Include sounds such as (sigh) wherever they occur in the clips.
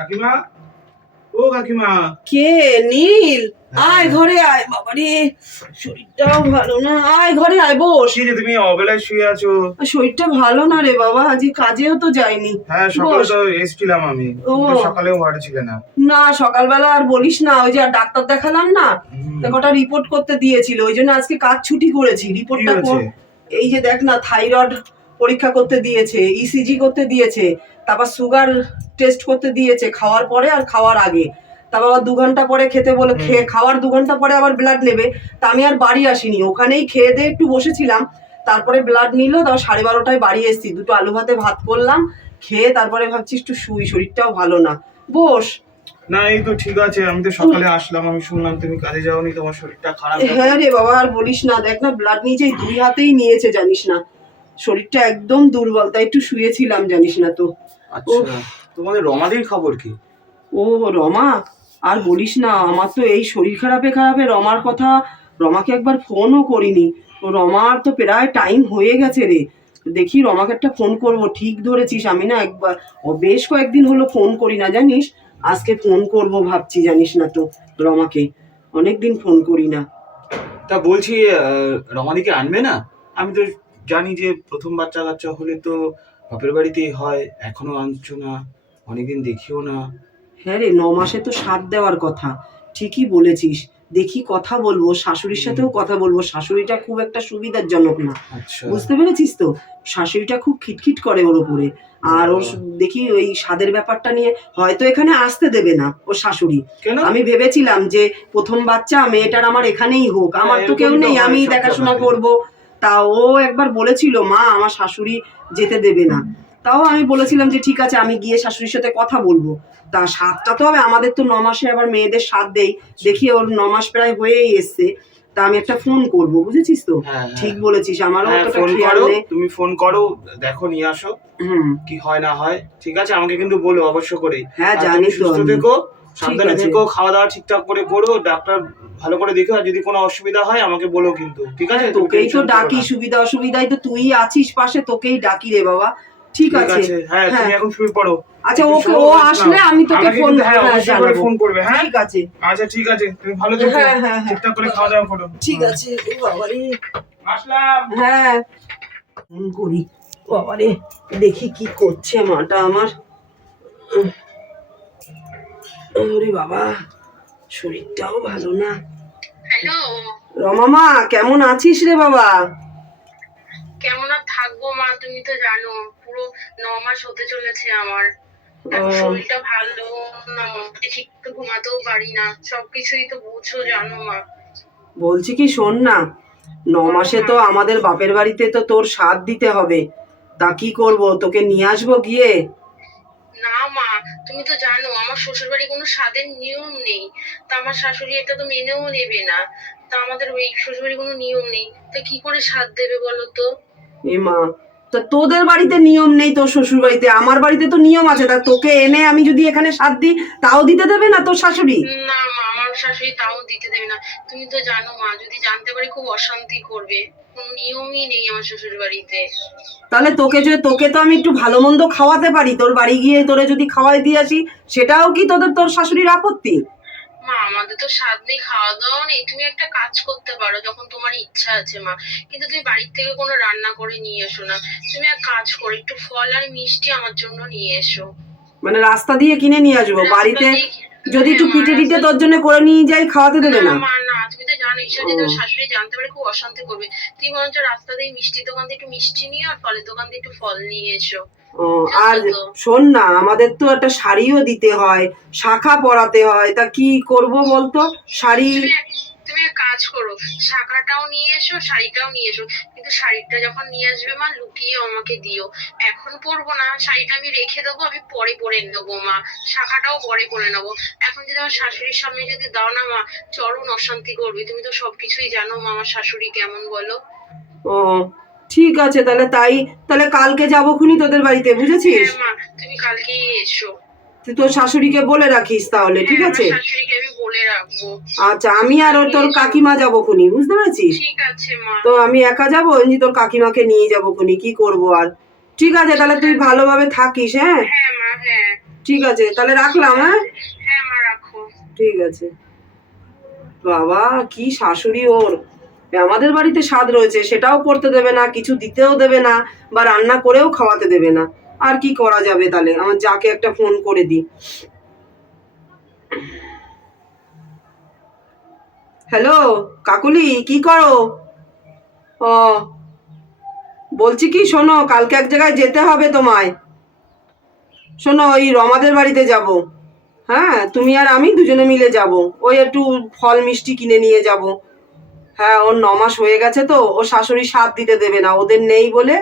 কাকিমা? ও কাকিমা। কে? নীল? হ্যাঁ। আয় ঘরে আয় বাবারে। শরীরটাও ভালো না। আয় ঘরে আয় বস। যে তুমি অবেলায় শুয়ে আছো? শরীরটা ভালো না রে বাবা আজ কাজেও তো যাইনি। হ্যাঁ সকালে তো এসছিলাম আমি। সকালেও ছিলে না। না সকালবেলা আর বলিস না ওই যে আর ডাক্তার দেখালাম না কটা রিপোর্ট করতে দিয়েছিল ওই জন্য আজকে কাজ ছুটি করেছি। রিপোর্টটা এই যে দেখ না থাইরয়েড পরীক্ষা করতে দিয়েছে ইসিজি করতে দিয়েছে তারপর সুগার টেস্ট করতে দিয়েছে খাওয়ার পরে আর খাওয়ার আগে। তারপর আবার দু ঘণ্টা পরে খেতে বলে খেয়ে খাওয়ার দু ঘণ্টা পরে আবার ব্লাড নেবে। তা আমি আর বাড়ি আসিনি। ওখানেই খেয়ে দিয়ে একটু বসেছিলাম। তারপরে ব্লাড নিল তারপর সাড়ে বারোটায় বাড়ি এসেছি। দুটো আলু ভাতে ভাত করলাম খেয়ে তারপরে ভাবছি একটু শুই শরীরটাও ভালো না। বস। না এই তো ঠিক আছে আমি তো সকালে আসলাম আমি শুনলাম তুমি কাজে যাওনি তোমার শরীরটা খারাপ হ্যাঁ রে বাবা আর বলিস না দেখ না ব্লাড নিচে দুই হাতেই নিয়েছে জানিস না। শরীরটা একদম দুর্বল তাই একটু শুয়েছিলাম জানিস না তো। আচ্ছা। তোমাদের রমাদির খবর কি? ও রমা আর বলিস না আমার তো এই শরীর খারাপে খারাপে রমার কথা রমাকে একবার ফোনও করিনি। তো রমার তো প্রায় টাইম হয়ে গেছে রে। দেখি রমাকে একটা ফোন করব ঠিক ধরেছিস আমি না একবার ও বেশ কয়েকদিন হলো ফোন করি না জানিস? আজকে ফোন করব ভাবছি জানিস না তো রমাকে। অনেকদিন ফোন করি না। তা বলছি রমাদিকে আনবে না? আমি তো জানি যে প্রথম বাচ্চা কাচ্চা হলে তো বাপের বাড়িতেই হয় এখনও আনছো না অনেকদিন দেখিও না। হ্যাঁ রে ন মাসে তো সাথ দেওয়ার কথা ঠিকই বলেছিস। দেখি কথা বলব শাশুড়ির সাথেও কথা বলব শাশুড়িটা খুব একটা সুবিধাজনক না। আচ্ছা। বুঝতে পেরেছিস তো? শাশুড়িটা খুব খিটখিট করে ওর উপরে। আর ওর দেখি ওই স্বাদের ব্যাপারটা নিয়ে হয়তো এখানে আসতে দেবে না ওর শাশুড়ি। কেন? আমি ভেবেছিলাম যে প্রথম বাচ্চা মেয়েটার আমার এখানেই হোক আমার তো কেউ নেই হয় আমি দেখাশোনা। করব। তা ও একবার বলেছিল মা আমার শাশুড়ি যেতে দেবে না। তাও আমি বলেছিলাম যে ঠিক আছে আমি গিয়ে শাশুড়ির সাথে কথা বলব। তা সাতটা তো হবে আমাদের তো ন মাসে আবার মেয়েদের সাত দেই। দেখি ওর ন মাস প্রায় হয়েই এসছে। তা আমি একটা ফোন করব বুঝেছিস তো? হ্যাঁ, হ্যাঁ। ঠিক বলেছিস আমারও হ্যাঁ, অতটা ফোন খেয়াল করো নেই। তুমি ফোন করো দেখো নিয়ে আসো। হুম। কি হয় না হয় ঠিক আছে? আমাকে কিন্তু বলো অবশ্য করে হ্যাঁ আর জানি তো সুস্থ থেকো। সাবধানে আছে। থেকো খাওয়া দাওয়া ঠিকঠাক করে করো ডাক্তার ভালো করে দেখো আর যদি কোনো অসুবিধা হয় আমাকে বলো কিন্তু ঠিক আছে? তোকেই তো ডাকি সুবিধা অসুবিধায় তো তুই আছিস পাশে তোকেই ডাকি রে বাবা। ঠিক আছে। হ্যাঁ তুমি হ্যাঁ। এখন শুয়ে পড়ো। আচ্ছা ওকে ও। আসলে আমি তোকে ফোন হ্যাঁ হ্যাঁ, করে ফোন করবে হ্যাঁ? ঠিক আছে। আচ্ছা ঠিক আছে। তুমি ভালো থেকো। হ্যাঁ, হ্যাঁ, হ্যাঁ। ঠিকঠাক করে খাওয়া দাওয়া করো। ঠিক আছে। ও বাবারে আসলাম। হ্যাঁ। ফোন করি। বাবারে দেখি কি করছে মাটা আমার। ওরে বাবা শরীরটাও ভালো না। কেমন আছিস রে বাবা? কেমন আর থাকব মা তুমি তো জানো পুরো ন মাস হতে চলেছে আমার। শরীরটা ভালো না ঠিক তো ঘুমাতেও পারি না সবকিছুই তো বুঝছ জানো মা। বলছি কি শোন না ন মাসে তো আমাদের বাপের বাড়িতে তো তোর সাথ দিতে হবে। তা কি করব তোকে নিয়ে আসব গিয়ে? না মা তুমি তো জানো, আমার শ্বশুর বাড়ি কোনো স্বাদের নিয়ম নেই। তা আমার শাশুড়ি এটা তো মেনেও নেবে না। তা আমাদের ওই শ্বশুর বাড়ি কোনো নিয়ম নেই। তা কি করে স্বাদ দেবে বলো তো? এ মা তা তোদের বাড়িতে নিয়ম নেই তোর শ্বশুর বাড়িতে আমার বাড়িতে তো নিয়ম আছে। তা তোকে এনে আমি যদি এখানে সাথ দিই তাও দিতে দেবে না তোর শাশুড়ি? না মা আমার শাশুড়ি তাও দিতে দেবে না। তুমি তো জানো মা যদি জানতে পারি খুব অশান্তি করবে। কোনো নিয়মই নেই আমার শ্বশুর বাড়িতে তাহলে তোকে যে তোকে তো আমি একটু ভালো মন্দ খাওয়াতে পারি। তোর বাড়ি গিয়ে তোরে যদি খাওয়াই দিয়ে আসি সেটাও কি তোদের তোর শাশুড়ির আপত্তি? মা আমাদের তো স্বাদ নেই খাওয়া দাওয়া নেই। তুমি একটা কাজ করতে পারো যখন তোমার ইচ্ছা আছে মা। কিন্তু তুমি বাড়ির থেকে কোনো রান্না করে নিয়ে এসো না। তুমি এক কাজ করো একটু ফল আর মিষ্টি আমার জন্য নিয়ে এসো। মানে রাস্তা দিয়ে কিনে নিয়ে আসব? বাড়িতে যদি একটু পিঠে টিটে তোর জন্য করে নিয়ে যাই খাওয়াতে দেবে না তুমি ঈশ্বর যদি তোর শাশুড়ি জানতে পারে খুব অশান্তি করবে। তুই বরঞ্চ রাস্তা দিয়ে মিষ্টির দোকান দিয়ে একটু মিষ্টি নিয়ে আর ফলের দোকান দিয়ে একটু ফল নিয়ে এসো। ও, আর শোন না আমাদের তো একটা শাড়িও দিতে হয় শাখা পরাতে হয় তা কি করব বলতো? শাড়ি তুমি এক- কাজ করো শাখাটাও নিয়ে এসো শাড়িটাও নিয়ে এসো। কিন্তু শাড়িটা যখন নিয়ে আসবে মা লুকিয়ে আমাকে দিও। এখন পরবো না শাড়িটা আমি রেখে দেবো আমি পরে পরে নেব মা। শাখাটাও পরে পরে নেব। এখন যদি আমার শাশুড়ির সামনে যদি দাও না মা চরম অশান্তি করবে। তুমি তো সবকিছুই জানো মা আমার শাশুড়ি কেমন বলো? ও ঠিক আছে তাহলে তাই তাহলে কালকে যাব খুনি তোদের বাড়িতে বুঝেছিস? হ্যাঁ মা তুমি কালকেই এসো। তুই তোর শাশুড়িকে বলে রাখিস তাহলে ঠিক হ্যাঁ, আছে রাখব। আচ্ছা আমি আর ওর তোর কাকিমা যাব খুনি বুঝতে পেরেছিস? তো আমি একা যাব এমনি তোর কাকিমাকে নিয়ে যাব খুনি কি করব আর? ঠিক আছে তাহলে তুই ভালোভাবে থাকিস হ্যাঁ? হ্যাঁ হ্যাঁ। ঠিক আছে তাহলে রাখলাম হ্যাঁ? হ্যাঁ ঠিক আছে। বাবা কি শাশুড়ি ওর। আমাদের বাড়িতে স্বাদ রয়েছে সেটাও করতে দেবে না কিছু দিতেও দেবে না বা রান্না করেও খাওয়াতে দেবে না। আর কি করা যাবে তাহলে? আমার যাকে একটা ফোন করে দিই। হ্যালো কাকুলি, কি করো? ও, বলছি কি, শোনো, কালকে এক জায়গায় যেতে হবে তোমায়। শোনো, ওই রমাদের বাড়িতে যাব। হ্যাঁ তুমি আর আমি দুজনে মিলে যাব। ওই একটু ফল মিষ্টি কিনে নিয়ে যাব। হ্যাঁ ওর ন মাস হয়ে গেছে তো ও শাশুড়ি স্বাদ দিতে দেবে না, ওদের নেই বলে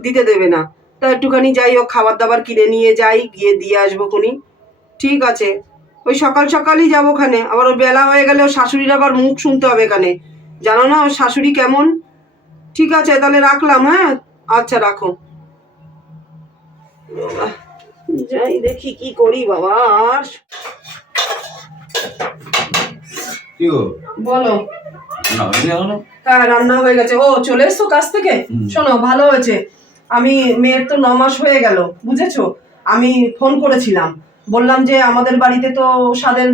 দিতে দেবে না। তা একটুখানি যাই হোক খাবার দাবার কিনে নিয়ে যাই গিয়ে দিয়ে আসব খুনি। ঠিক আছে। ওই সকাল সকালই যাব ওখানে। আবার ওর বেলা হয়ে গেলে ওর শাশুড়ির আবার মুখ শুনতে হবে এখানে। জানো না ওর শাশুড়ি কেমন? ঠিক আছে তাহলে রাখলাম হ্যাঁ? আচ্ছা রাখো। যাই দেখি কি করি বাবা আর বলো। রান্না হয়ে গেছে? ও চলে এসছো কাছ থেকে? শোনো ভালো হয়েছে। আমি মেয়ের তো ন মাস হয়ে গেল বুঝেছ? আমি ফোন করেছিলাম। বললাম যে আমাদের বাড়িতে তো স্বাদের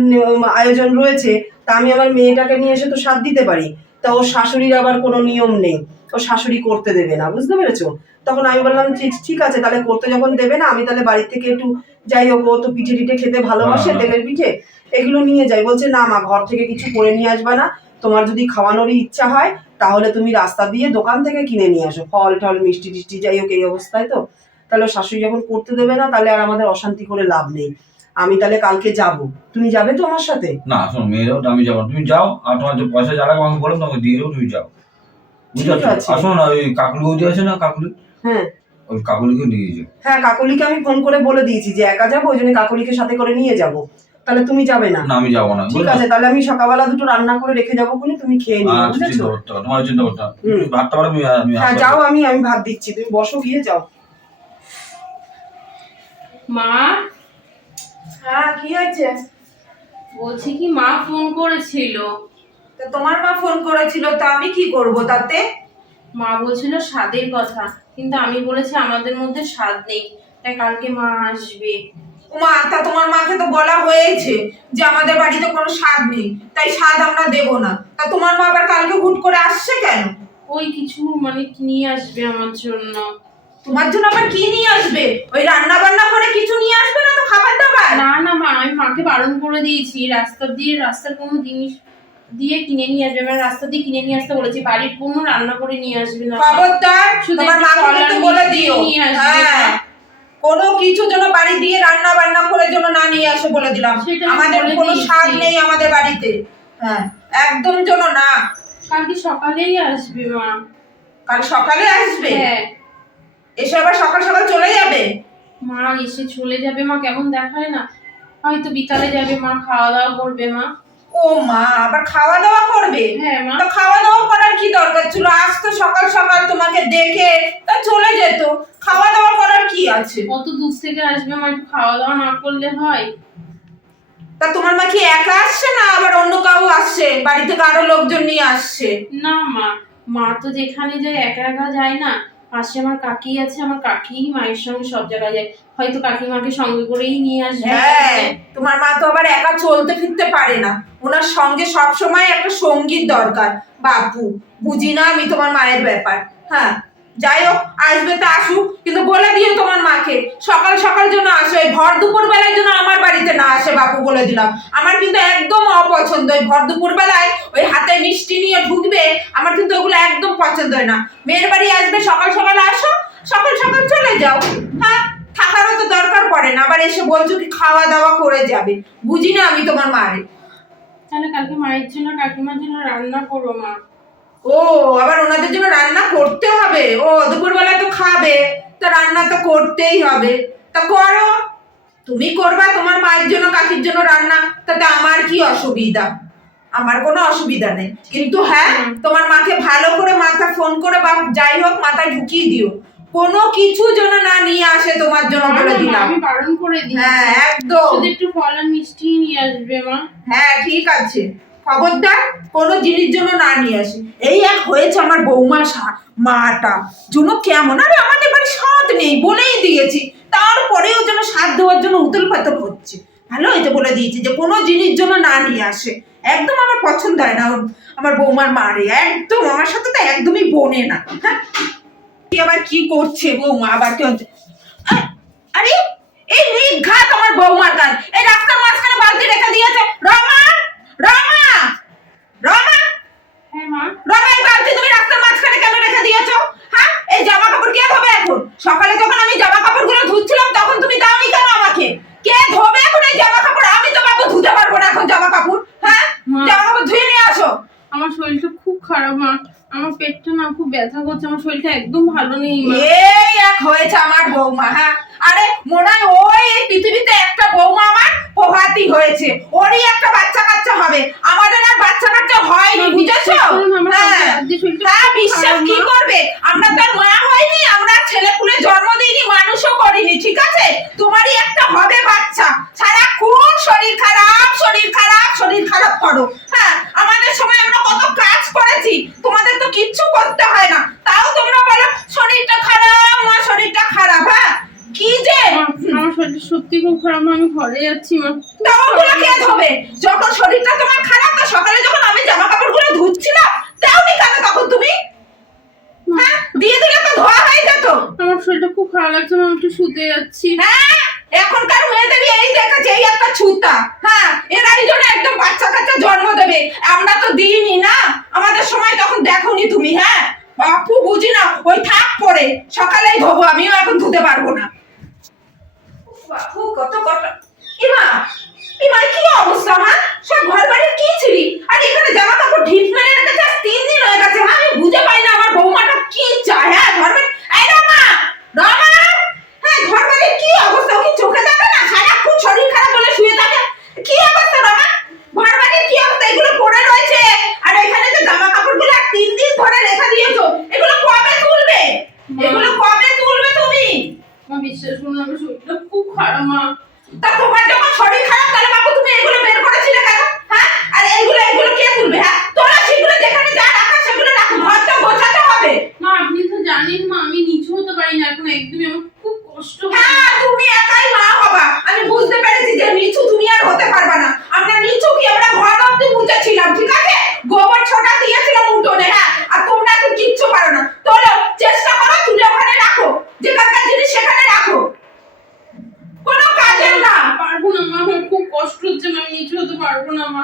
আয়োজন রয়েছে তা আমি আমার মেয়েটাকে নিয়ে এসে তো স্বাদ দিতে পারি। তা ওর শাশুড়ির আবার কোনো নিয়ম নেই। ও শাশুড়ি করতে দেবে না বুঝতে পেরেছ? তখন আমি বললাম ঠিক ঠিক আছে তাহলে করতে যখন দেবে না আমি তাহলে বাড়ি থেকে একটু যাই হোক ও তো পিঠে টিঠে খেতে ভালোবাসে হ্যাঁ। তেলের পিঠে এগুলো নিয়ে যাই। বলছে না মা ঘর থেকে কিছু করে নিয়ে আসবা না। তোমার যদি খাওয়ানোরই ইচ্ছা হয় তাহলে তুমি রাস্তা দিয়ে দোকান থেকে কিনে নিয়ে আসো। ফল টল মিষ্টি টিষ্টি যাই হোক এই অবস্থায় তো। তাহলে শাশুড়ি যখন করতে দেবে না তাহলে আর আমাদের অশান্তি করে লাভ নেই। আমি তাহলে কালকে যাব। তুমি যাবে তো আমার সাথে? না শোনো মেয়েরাও আমি যাব তুমি যাও আর তোমার যে পয়সা যা লাগবে আমাকে বলো তোমাকে দিয়ে দেবো তুমি যাও। শোনো না ওই কাকুলি বৌদি আছে না কাকুলি? হ্যাঁ। ওই কাকুলিকে নিয়ে যাও। হ্যাঁ কাকলিকে আমি ফোন করে বলে দিয়েছি যে একা যাব? ওই জন্য কাকলিকে সাথে করে নিয়ে যাব। তাহলে তুমি যাবে না। না আমি যাব না ঠিক আছে তাহলে আমি সকালবেলা দুটো রান্না করে রেখে যাব তুমি খেয়ে নিও বুঝেছ? তোমার চিন্তা করতে হবে। হুম। তুমি ভাতটা পারো আমি আমি হ্যাঁ যাও আমি আমি ভাত দিচ্ছি তুমি বসো গিয়ে যাও। মা? হ্যাঁ কি হয়েছে? বলছি কি মা ফোন করেছিল। তা তোমার মা ফোন করেছিল তা আমি কি করব তাতে? মা বলছিল স্বাদের কথা কিন্তু আমি বলেছি আমাদের মধ্যে স্বাদ নেই তাই কালকে মা আসবে। মা তা তোমার মাকে তো বলা হয়েছে যে আমাদের বাড়িতে কোনো স্বাদ নেই তাই স্বাদ আমরা দেব না। তা তোমার মা আবার কালকে হুট করে আসছে কেন? ওই কিছু মানে নিয়ে আসবে আমার জন্য? তোমার জন্য আবার কি নিয়ে আসবে? ওই রান্না বান্না করে কিছু নিয়ে আসবে না তো খাবার দাবার? না না মা আমি মাকে বারণ করে দিয়েছি রাস্তা দিয়ে রাস্তার কোনো জিনিস দিয়ে কিনে নিয়ে আসবে মানে রাস্তা দিয়ে কিনে নিয়ে আসতে বলেছি বাড়ির কোনো রান্না করে নিয়ে আসবে না। খবরদার শুধু তোমার মাকে বলে দিও। হ্যাঁ। মা। কোনো কিছু যেন বাড়ি দিয়ে রান্না বান্না করে যেন না নিয়ে আসে বলে দিলাম। আমাদের কোনো। স্বাদ নেই আমাদের বাড়িতে। হ্যাঁ একদম যেন না। কালকে সকালেই আসবে মা। কাল সকালে আসবে? হ্যাঁ। এসে আবার সকাল সকাল চলে যাবে? মা এসে চলে যাবে মা। কেমন দেখায় না। হয়তো বিকালে যাবে মা। খাওয়া দাওয়া করবে মা। ও মা আবার খাওয়া দাওয়া করবে? হ্যাঁ মা। তা খাওয়া দাওয়া করার কি দরকার ছিল? আজ তো সকাল সকাল তোমাকে দেখে তা চলে যেত। খাওয়া দাওয়া করার কি আছে? কত দূর থেকে আসবে মা খাওয়া দাওয়া না করলে হয়। তা তোমার মা কি একা আসছে না আবার অন্য কাউ আসছে? বাড়ি থেকে আরও লোকজন নিয়ে আসছে? না মা। মা তো যেখানে যায় একা একা যায় না। পাশে আমার কাকি আছে আমার কাকি মায়ের সঙ্গে সব জায়গায় যায়। হয়তো কাকিমাকে সঙ্গে করেই নিয়ে আসবে। হ্যাঁ তোমার মা তো আবার একা চলতে ফিরতে পারে না। ওনার সঙ্গে সব সময় একটা সংগীত দরকার। বাপু, বুঝি না আমি তোমার মায়ের ব্যাপার। হ্যাঁ যাই হোক, আসবে তা আসুক, কিন্তু বলে দিও তোমার মাকে। সকাল সকাল জন্য আসো, ওই ভর দুপুর বেলায় জন্য আমার বাড়িতে না আসে, বাপু বলে দিলাম। আমার কিন্তু একদম অপছন্দ, ওই ভর দুপুর বেলায় ওই হাতে মিষ্টি নিয়ে ঢুকবে, আমার কিন্তু ওগুলো একদম পছন্দ হয় না। মেয়ের বাড়ি আসবে, সকাল সকাল আসো, সকাল সকাল চলে যাও। হ্যাঁ থাকারও তো দরকার পড়ে না আবার এসে বলছো কি খাওয়া দাওয়া করে যাবে। বুঝি না আমি তোমার মারে। তাহলে কালকে মায়ের জন্য কাকিমার জন্য রান্না করো মা। ও আবার ওনাদের জন্য রান্না করতে হবে? ও দুপুরবেলা তো খাবে তা রান্না তো করতেই হবে। তা করো। তুমি করবা তোমার মায়ের জন্য কাকির জন্য রান্না তাতে আমার কি অসুবিধা? আমার কোনো অসুবিধা নেই। কিন্তু হ্যাঁ তোমার মাকে ভালো করে মাথা ফোন করে বা যাই হোক মাথায় ঢুকিয়ে দিও। কোনো কিছু যেন না নিয়ে আসে তোমার জন্য বলে দিলাম। আমি বারণ করে দিই হ্যাঁ একদম। শুধু একটু ফল আর মিষ্টি নিয়ে আসবে মা। হ্যাঁ ঠিক আছে। খবরদার কোনো জিনিস জন্য না নিয়ে আসে। এই এক হয়েছে আমার বৌমা সা- মাটা। জন্য কেমন? আরে আমাদের বাড়ি সৎ নেই বলেই দিয়েছি। তারপরেও যেন সাথ দেওয়ার জন্য উতল পাতল হচ্ছে। ভালো হয়েছে বলে দিয়েছি যে কোনো জিনিস জন্য না নিয়ে আসে। একদম আমার পছন্দ হয় না আমার বৌমার মারে। একদম আমার সাথে তো একদমই বনে না। হ্যাঁ। কি আবার কি করছে বৌমা? আবার কি হচ্ছে হ্যাঁ, আরে এই নির্ঘাত আমার বৌমার কাজ এই রাস্তার মাঝখানে বালতি রেখে দিয়েছে রমা রমা রমা হ্যাঁ মা রমা এই বালতি তুমি রাস্তার মাঝখানে কেন রেখে দিয়েছ হ্যাঁ এই জামা কাপড় কে ধোবে এখন সকালে যখন আমি জামা কাপড়গুলো ধুচ্ছিলাম তখন তুমি দাওনি কেন আমাকে কে ধোবে এখন এই জামা কাপড় আমি তো বাবু ধুতে পারব না এখন জামা কাপড় হ্যাঁ মা। জামা কাপড় ধুয়ে নিয়ে আসো আমার শরীরটা খুব খারাপ মা আমার পেটটা না খুব ব্যথা করছে আমার শরীরটা একদম ভালো নেই মা এই এক হয়েছে আমার বৌমা হ্যাঁ আরে মনে হয় ওই এই পৃথিবীতে একটা বৌমা আমার পোহাতি হয়েছে ওরই একটা বাচ্চা কাচ্চা হবে আমাদের আর বাচ্চা কাচ্চা হয়নি মা, বুঝেছ বিশ্বাস করুন, আমার হ্যাঁ আজকে শরীরটা তা খুব বিশ্বাস খারাপ, কি মা। করবে আমরা তার মা হয়নি আমরা ছেলে পুলে জন্ম দিইনি মানুষও করিনি ঠিক আছে তোমারই একটা হবে বাচ্চা সারাক্ষণ শরীর খারাপ শরীর খারাপ শরীর খারাপ করো হ্যাঁ আমাদের সময় আমরা কত কাজ করেছি তোমাদের তো কিচ্ছু করতে হয় না তাও তোমরা বলো শরীরটা খারাপ মা শরীরটা খারাপ হ্যাঁ কি যে মা, আমার শরীরটা সত্যি খুব খারাপ মা আমি ঘরে যাচ্ছি মা জামাগুলো কে ধোবে যখন শরীরটা তোমার খারাপ তো সকালে যখন আমি জামা কাপড়গুলো ধুচ্ছিলাম তেমনি কেন তখন তুমি হ্যাঁ দিয়ে দিলে তো ধোয়া হয়ে যেত আমার শরীরটা খুব খারাপ লাগছে মা আমি একটু শুতে যাচ্ছি হ্যাঁ এখনকার মেয়েদেরই এই দেখাচ্ছে এই একটা ছুতা হ্যাঁ এরাই জন্য একদম বাচ্চা কাচ্চা জন্ম দেবে আমরা তো দিইনি না আমাদের সময় তখন দেখোনি তুমি হ্যাঁ বাপু বুঝি না ওই থাক পরে সকালেই ধোবো, আমিও এখন ধুতে পারব না। হ্যাঁ? জামা কাপড় তিন দিন হয়ে বুঝে হ্যাঁ? ঘর হ্যাঁ বাড়ির চোখে না? শরীর খারাপ শুয়ে কি ঘর বাড়ির কি অবস্থা? এগুলো পড়ে রয়েছে। আর এখানে জামা কাপড়গুলো তিন দিন ধরে রেখে দিয়েছ, এগুলো কবে তুলবে? এগুলো কবে তুলবে তুমি? মা বিশ্বাস করুন আমার শরীরটা খুব খারাপ মা। তা তোমার যখন শরীর খারাপ তাহলে বাবু তুমি এগুলো বের করেছিলে কেন? হ্যাঁ? আর এইগুলো এগুলো কে তুলবে হ্যাঁ? তোরা সেগুলো যেখানে যা রাখা সেগুলো রাখো ঘরটা গোছাতে হবে মা আপনি তো জানেন মা আমি নিচু হতে পারি না এখন একদমই আমার খুব কষ্ট হয় হ্যাঁ তুমি একাই মা হবা আমি বুঝতে পেরেছি যে নিচু তুমি আর হতে পারবা না আমরা নিচু কি আমরা ঘর অব্দি মুছেছিলাম ঠিক আছে গোবর ছোটা দিয়েছিলাম উঠোনে হ্যাঁ আর তোমরা এখন কিচ্ছু পারো না তোলো চেষ্টা করো তুলে ওখানে রাখো যেখানকার জিনিস সেখানে রাখো কোনো কাজের না পারব না মা আমার খুব কষ্ট হচ্ছে মা আমি নিচু হতে পারব না মা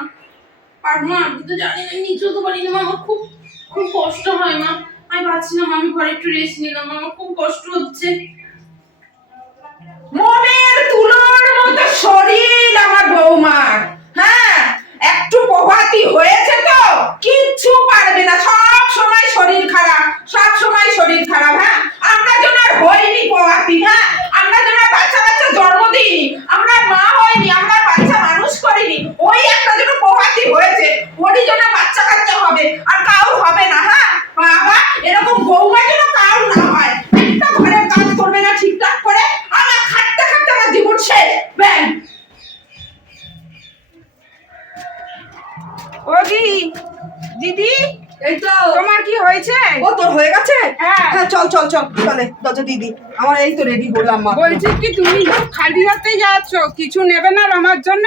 পারব না আপনি তো জানেন আমি নিচু হতে পারি না মা আমার খুব খুব কষ্ট হয় মা আমি পাচ্ছি না মা আমি ঘরে একটু রেস্ট নিলাম মা, আমার খুব কষ্ট হচ্ছে মনের তুলোর মতো শরীর আমার বৌমার হ্যাঁ একটু প্রভাতি হয়েছে তো কিচ্ছু পারবে না সব সময় শরীর খারাপ সব সময় শরীর খারাপ হ্যাঁ আমরা যেন আর হইনি প্রভাতি হ্যাঁ আমরা যেন আর বাচ্চা কাচ্চা জন্ম দিইনি আমরা মা হয়নি আমরা বাচ্চা মানুষ করিনি ওই একটা যেন প্রভাতি হয়েছে ওরই জন্য বাচ্চা কাচ্চা হবে আর কাউ হবে না হ্যাঁ বাবা এরকম বৌমা যেন কাউ না হয় একটা ঘরের কাজ করবে না ঠিকঠাক করে আমার খাটতে খাটতে আমার জীবন শেষ ব্যাং ও দি দিদি এই তো তোমার কি হয়েছে ও তোর হয়ে গেছে হ্যাঁ। হ্যাঁ চল চল চল চলে দিদি আমার এই তো রেডি হলাম মা বলছি কি তুমি খালি হাতে যাচ্ছ? কিছু নেবে না আমার জন্য?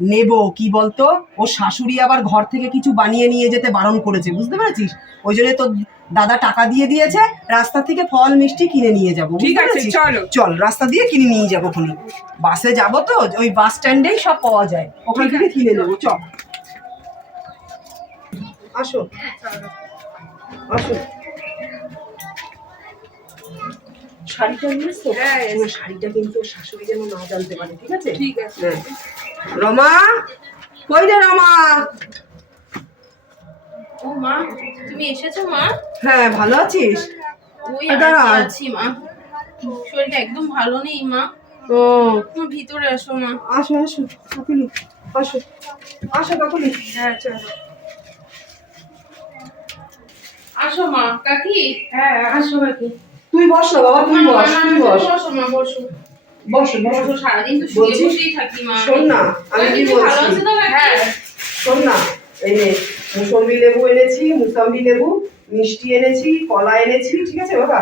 নেব কি বলতো? ও শাশুড়ি আবার ঘর থেকে কিছু বানিয়ে নিয়ে যেতে বারণ করেছে বুঝতে পেরেছিস? ওই জন্য তো দাদা টাকা দিয়ে দিয়েছে রাস্তা থেকে ফল মিষ্টি কিনে নিয়ে যাব ঠিক আছে? চলো। চল রাস্তা দিয়ে কিনে নিয়ে যাব খুনি। বাসে যাব তো ওই বাস স্ট্যান্ডেই সব পাওয়া যায়। ওখান থেকে কিনে নেব চল। আসো। আসো। শাড়িটা নিয়েছ তো হ্যাঁ, শাড়িটা কিন্তু শাশুড়ি যেন না জানতে পারে ঠিক আছে? ঠিক আছে। রমা কই রে রমা? ও মা তুমি এসেছ মা? হ্যাঁ ভালো আছিস? ওই আছি মা। শরীরটা একদম ভালো নেই মা। ও। তুমি ভিতরে আসো মা। আসো আসো কাকুলি আসো। আসো কাকুলি। হ্যাঁ চলো। আসো মা কাকি? হ্যাঁ আসো কাকি। তুই বস না বাবা তুই বস তুই বস। বসো মা বসো। সারাদিন তো শুয়ে বসেই থাকি মা। শোন না আমি কি বলছি? হ্যাঁ শোন না এই নে মুসম্বি লেবু এনেছি মুসাম্বি লেবু মিষ্টি এনেছি কলা এনেছি ঠিক আছে বাবা?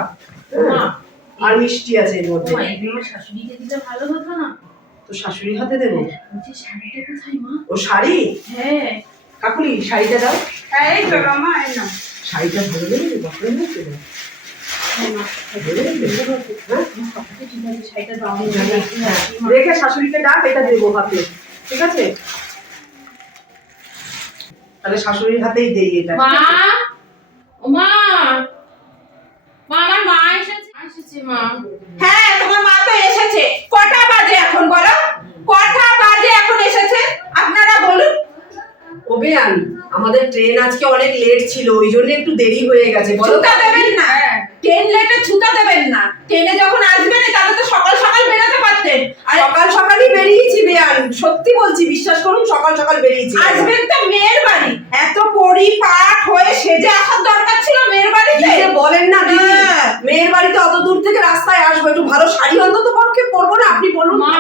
মা আর মিষ্টি আছে এর মধ্যে। শাশুড়িকে দিলে ভালো হতো না? তো শাশুড়ির হাতে দেবো? শাড়িটা কোথায় মা? ও শাড়ি? হ্যাঁ। কাকুলি শাড়িটা দাও। এই তো রমা এই নাও। শাড়িটা ভালো লেগেছে পছন্দ হয়েছে রেখে। শাশুড়িকে ডাক এটা দেবো হাতে। ঠিক আছে? তাহলে শাশুড়ির হাতেই দেই এটা মা! মা! মা আমার মা এসেছে। এসেছে মা। হ্যাঁ তোমার মা তো এসেছে। কটা বাজে এখন বলো? কটা বাজে এখন এসেছে? আপনারা বলুন। ও বেয়ান আমাদের ট্রেন আজকে অনেক লেট ছিল ওই জন্য একটু দেরি হয়ে গেছে। বলো ছুতা দেবেন না। ট্রেন লেটে ছুতা দেবেন না। ট্রেনে যখন আসবেন তাহলে তো সকাল সকাল বেরোতে পারতেন। আর সকাল সকালই বেরিয়েছি বেয়ান। সত্যি বলছি বিশ্বাস করুন সকাল সকাল বেরিয়েছি আসবেন তো মেয়ের বাড়ি। এত পরিপাট হয়ে সেজে আসার দরকার ছিল মেয়ের বাড়িতে? যে বলেন না দিদি। হ্যাঁ। মেয়ের বাড়িতে অত দূর থেকে রাস্তায় আসব একটু ভালো শাড়ি অন্তত পক্ষে পরবো না আপনি বলুন মা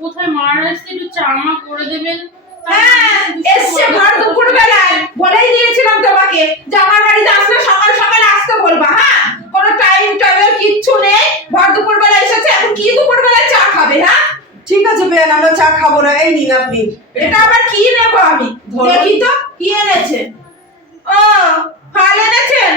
কোথায় মার আসতে একটু চামা করে দেবেন হ্যাঁ এসছে ভর দুপুর বেলায় বলেই দিয়েছিলাম তোমাকে যে আমার বাড়িতে আসলে সকাল সকাল আসতে বলবা হ্যাঁ কোনো টাইম টেবিল কিচ্ছু নেই ভর দুপুর বেলা এসেছে এখন কি দুপুর বেলায় চা খাবে হ্যাঁ ঠিক আছে বেয়ান আমরা চা খাব না এই নিন আপনি এটা আবার কি নেব আমি ধরো। দেখি তো কি এনেছেন ও ফল এনেছেন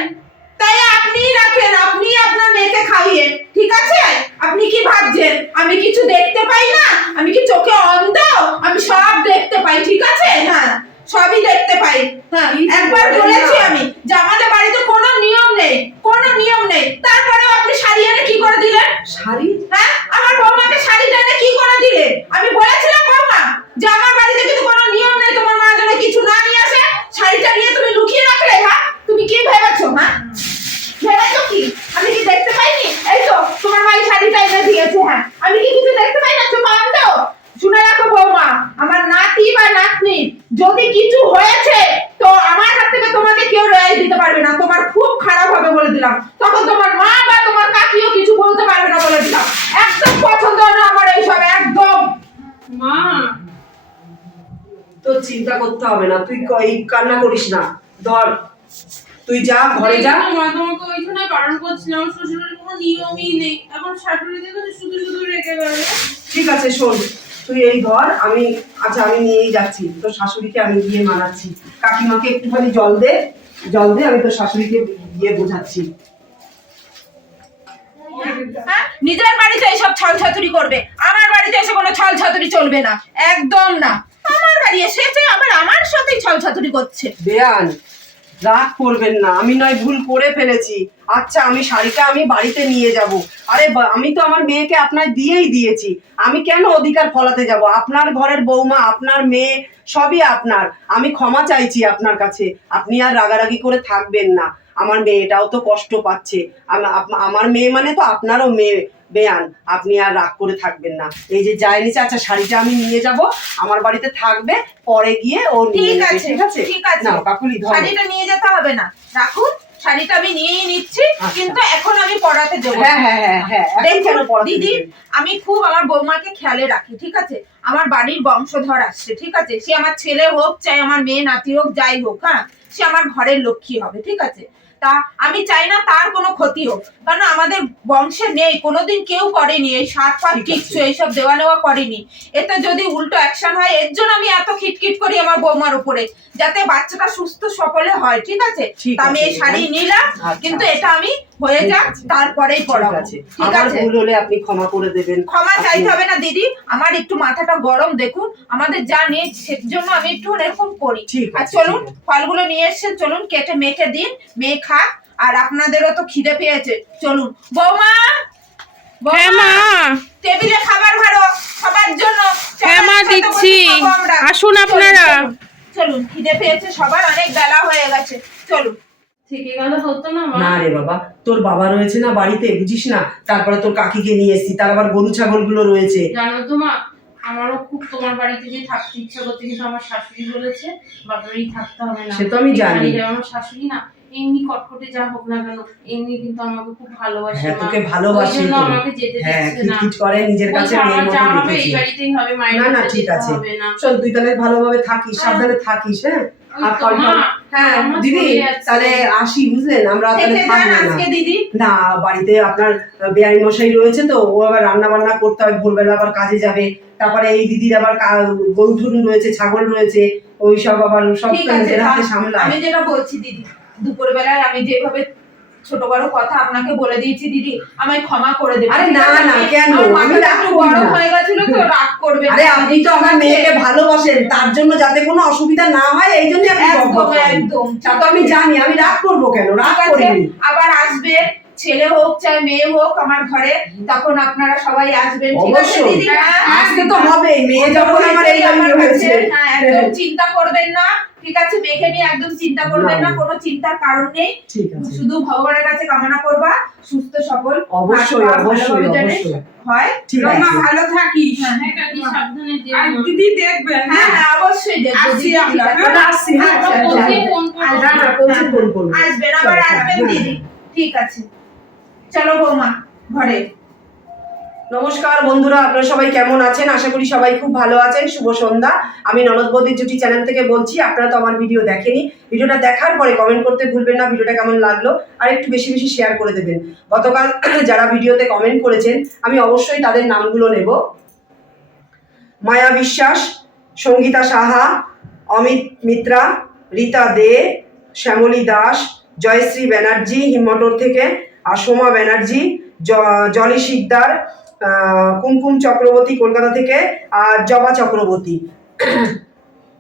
তাই আপনিই রাখেন আপনি আপনার মেয়েকে খাইয়েন ঠিক আছে আপনি কি ভাবছেন আমি কিছু দেখতে পাই না আমি কি চোখে অন্ধ আমি সব দেখতে পাই ঠিক আছে হ্যাঁ সবই দেখতে পাই হ্যাঁ কি একবার বলেন বলেছি না? আমি যে আমাদের বাড়িতে কোনো নিয়ম নেই কোনো নিয়ম নেই তারপরেও আপনি শাড়ি এনে কি করে দিলেন শাড়ি হ্যাঁ আমার বৌমাকে শাড়িটা এনে কি করে দিলে আমি বলেছিলাম বৌমা যে আমার বাড়িতে কিন্তু কোনো নিয়ম নেই তোমার মা যেন কিছু না নিয়ে আসে শাড়িটা নিয়ে তুমি লুকিয়ে রাখলে হ্যাঁ তুমি কি ভেবেছো হ্যাঁ ভেবেছো কি আমি কি দেখতে পাইনি এই তো তোমার মা এই শাড়িটা এনে দিয়েছে হ্যাঁ আমি কি কিছু দেখতে পাই না চোখ অন্ধ শুনে রাখো বৌমা আমার নাতি বা নাতনি যদি কিছু হয়েছে তো আমার হাত থেকে তোমাকে কেউ রেয়াই দিতে পারবে না তোমার খুব খারাপ হবে বলে দিলাম তখন তোমার মা বা তোমার কাকিও কিছু বলতে পারবে না বলে দিলাম একদম পছন্দ না আমার এইসব একদম মা তো চিন্তা করতে হবে না। তুই এই কান্না করিস না। ধর তুই যা ঘরে যা। মা তোমাকে ওই জন্য বারণ করছিলাম। শ্বশুরের কোনো নিয়মই নেই। এখন শাশুড়ি দেখো শুধু শুধু রেখে গেল ঠিক আছে শোন। তুই এই ধর আমি আচ্ছা আমি নিয়েই যাচ্ছি। তোর শাশুড়িকে আমি গিয়ে মানাচ্ছি। কাকিমাকে একটুখানি জল দে। জল দে আমি তোর শাশুড়িকে গিয়ে বোঝাচ্ছি। হ্যাঁ? নিজের বাড়িতে এইসব ছল ছাতুরি করবে। আমার বাড়িতে এসে কোনো ছল ছাতুরি চলবে না। একদম না। আমার বাড়ি এসেছে আবার আমার সাথেই ছল ছাতুরি করছে। বেয়ান, রাগ করবেন না, আমি নয়, ভুল করে ফেলেছি। আচ্ছা আমি শাড়িটা আমি বাড়িতে নিয়ে যাব। আরে আমি তো আমার মেয়েকে আপনার দিয়েই দিয়েছি। আমি কেন অধিকার ফলাতে যাব? আপনার ঘরের বৌমা, আপনার মেয়ে, সবই আপনার। আমি ক্ষমা চাইছি আপনার কাছে। আপনি আর রাগারাগি করে থাকবেন না। আমার মেয়েটাও তো কষ্ট পাচ্ছে। আমার মেয়ে মানে তো আপনারও মেয়ে। বেয়ান আপনি আর রাগ করে থাকবেন না। এই যে যাই নিচে আচ্ছা শাড়িটা আমি নিয়ে যাব আমার বাড়িতে থাকবে পরে গিয়ে ও নিয়ে ঠিক নেবে, আছে ঠিক আছে? ঠিক আছে। নাও কাকুলি ধরো। শাড়িটা নিয়ে যেতে হবে না। রাখুন শাড়িটা আমি নিয়েই নিচ্ছি আচ্ছা। কিন্তু এখন আমি পড়াতে হ্যাঁ হ্যাঁ হ্যাঁ হ্যাঁ দিদি আমি খুব আমার বৌমাকে খেয়ালে রাখি ঠিক আছে? আমার বাড়ির বংশধর আসছে ঠিক আছে? সে আমার ছেলে হোক চাই আমার মেয়ে নাতি হোক যাই হোক হ্যাঁ? সে আমার ঘরের লক্ষ্মী হবে ঠিক আছে? তা আমি চাই না তার কোনো ক্ষতি হোক। কারণ আমাদের বংশে নেই কোনোদিন কেউ করেনি এই সাত ফাত কিচ্ছু এইসব দেওয়া নেওয়া করেনি। এতে যদি উল্টো অ্যাকশন হয় এর জন্য আমি এত খিটখিট করি আমার বৌমার উপরে যাতে বাচ্চাটা সুস্থ সকলে হয় ঠিক আছে? আমি এই শাড়ি নিলাম আচ্ছা, কিন্তু। এটা আমি হয়ে যাক তারপরেই পড়াবো। ঠিক আছে? ভুল হলে আপনি ক্ষমা করে দেবেন। ক্ষমা চাইতে হবে না দিদি। আমার একটু মাথাটা গরম দেখুন। আমাদের যা নেই সের জন্য আমি একটু এরকম করি। আর চলুন ফলগুলো নিয়ে এসেছেন চলুন কেটে মেখে দিন মেয়ে খাক আর আপনাদেরও তো খিদে পেয়েছে। চলুন। বৌমা! বৌমা, হ্যাঁ টেবিলে খাবার ভালো সবার জন্য হ্যাঁ মা দিচ্ছি। আমরা। আসুন আপনারা। চলুন, খিদে পেয়েছে সবার অনেক বেলা হয়ে গেছে। চলুন। না রে বাবা তোর বাবা রয়েছে না বাড়িতে বুঝিস না? তারপরে তোর কাকিকে নিয়ে এসেছি তার আবার গরু ছাগলগুলো রয়েছে। জানো তো মা আমারও খুব তোমার বাড়িতে গিয়ে থাকতে ইচ্ছা করছে কিন্তু আমার শাশুড়ি বলেছে বাবারই থাকতে হবে না। সে তো আমি জানি। আমার শাশুড়ি না এমনি কটকটে যা হোক না কেন এমনি কিন্তু আমাকে খুব ভালোবাসে হ্যাঁ তোকে ভালোবাসি আমাকে যেতে হ্যাঁ খিটখিট করে নিজের কাছে মেয়ের মতো এই বাড়িতেই হবে মায়ের না, না, ঠিক আছে। চল তুই তাহলে ভালোভাবে থাকিস সাবধানে থাকিস হ্যাঁ? আর হ্যাঁ দিদি তাহলে আসি বুঝলেন? আমরা তাহলে থেকে যান থাকব না। আজকে দিদি। না বাড়িতে আপনার বেআই মশাই রয়েছে তো ও আবার রান্না বান্না করতে হয় ভোরবেলা আবার কাজে যাবে। তারপরে এই দিদির আবার গরু রয়েছে ছাগল রয়েছে ওই সব আবার সব সামলা আমি যেটা বলছি দিদি দুপুরবেলায় আমি যেভাবে ছোট বড় কথা আপনাকে বলে দিয়েছি দিদি আমায় ক্ষমা করে দেবেন। আরে না, না, কেন? আমি রাগ একটু না। হয়ে গেছিল তো রাগ করবেন আরে আপনি তো আমার মেয়েকে ভালোবাসেন তার জন্য যাতে কোনো অসুবিধা না হয় এই জন্য আপনি একদম একদম। তা তো আমি জানি আমি রাগ করব কেন? রাগ করিনি। আবার আসবে ছেলে হোক চাই মেয়ে হোক আমার ঘরে তখন আপনারা সবাই আসবেন ঠিক আছে দিদি? হ্যাঁ, হ্যাঁ, তো হবে মেয়ে যখন আমার এই আমার হয়েছে। হ্যাঁ, একদম চিন্তা করবেন না। ঠিক আছে মেয়েকে নিয়ে একদম চিন্তা করবেন না। কোনো চিন্তার কারণ নেই। শুধু ভগবানের কাছে কামনা করবা সুস্থ সফল অবশ্যই অবশ্যই অবশ্যই। হয়। রমা ভালো থাকিস। কাকি সাবধানে যেও। আর দিদি দেখবেন হ্যাঁ হ্যাঁ অবশ্যই দেখব। দিদি, আমরা, আসছি হ্যাঁ পৌঁছে। ফোন করব। পৌঁছে ফোন করব। আসবেন আবার চলো, আসবেন। দিদি। ঠিক আছে। চলো বৌমা ঘরে। নমস্কার বন্ধুরা, আপনারা সবাই কেমন আছেন? আশা করি সবাই খুব ভালো আছেন। শুভ সন্ধ্যা। আমি ননদ বৌদির জুটি চ্যানেল থেকে বলছি, আপনারা তো আমার ভিডিও দেখেনি। ভিডিওটা দেখার পরে কমেন্ট করতে ভুলবেন না ভিডিওটা কেমন লাগল আর একটু বেশি বেশি শেয়ার করে দেবেন। গতকাল (clears throat) যারা ভিডিওতে কমেন্ট করেছেন, আমি অবশ্যই তাদের নামগুলো নেব। মায়া বিশ্বাস, সঙ্গীতা সাহা, অমিত মিত্রা, রীতা দে, শ্যামলী দাস, জয়শ্রী ব্যানার্জি হিমমটর থেকে আর সোমা ব্যানার্জি জলি শিকদার কুমকুম চক্রবর্তী কলকাতা থেকে আর জবা চক্রবর্তী।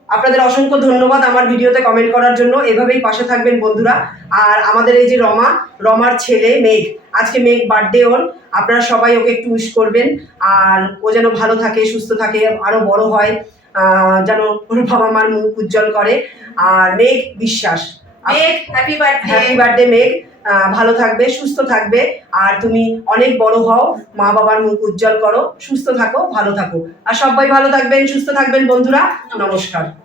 আপনাদের অসংখ্য ধন্যবাদ আমার ভিডিওতে কমেন্ট করার জন্য। এভাবেই পাশে থাকবেন বন্ধুরা। আর আমাদের এই যে রমা রমার ছেলে মেঘ আজকে মেঘ বার্থডে ওর। আপনারা সবাই ওকে একটু উইশ করবেন। আর ও যেন ভালো থাকে সুস্থ থাকে আরও বড় হয় যেন ওর বাবা মার মুখ উজ্জ্বল করে। আর মেঘ বিশ্বাস। মেঘ হ্যাপি বার্থডে হ্যাপি বার্থডে মেঘ। ভালো থাকবে, সুস্থ থাকবে। আর তুমি অনেক বড় হও মা বাবার মুখ উজ্জ্বল করো, সুস্থ থাকো, ভালো থাকো। আর সবাই ভালো থাকবেন, সুস্থ থাকবেন, বন্ধুরা, নমস্কার।